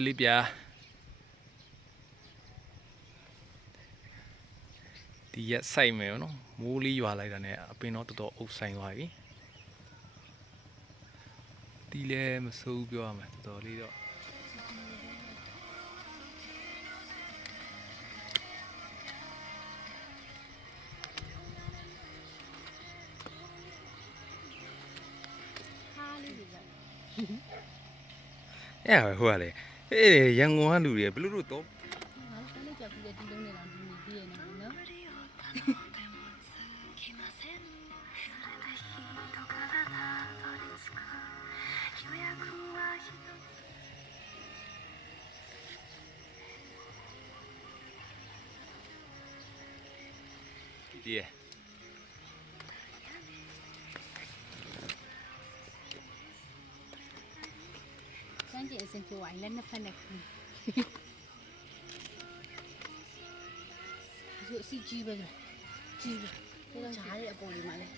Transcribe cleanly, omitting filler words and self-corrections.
Pilipia ဒီရက်ဆိုင်မယ်နော်မိုးလေးရွာလိုက်တာနဲ့အပင်တော့တော်တော်အုပ်ဆိုင်သွားပြီဒီလဲမစိုးပြောရမယ်တော်တော်လေးတော့အဲ့ဟိုကလေအေးရန်ကုန်ကလူတွေဘယ်လိုလုပ်တော့ငါတို့ကလည်းကြောက်ပြီးတဲ့ဒီလုံးနဲ့တော့ဒီနေပြည့်နေနော်ဒီစမ်းကြည့်အစင်ပြောရင်လည်းနှစ်ဖက်နဲ့ခုဒီအစီကြီးပဲကြီးပဲဒါတော့ဂျားရဲ့အပေါ်လေးမှာလဲ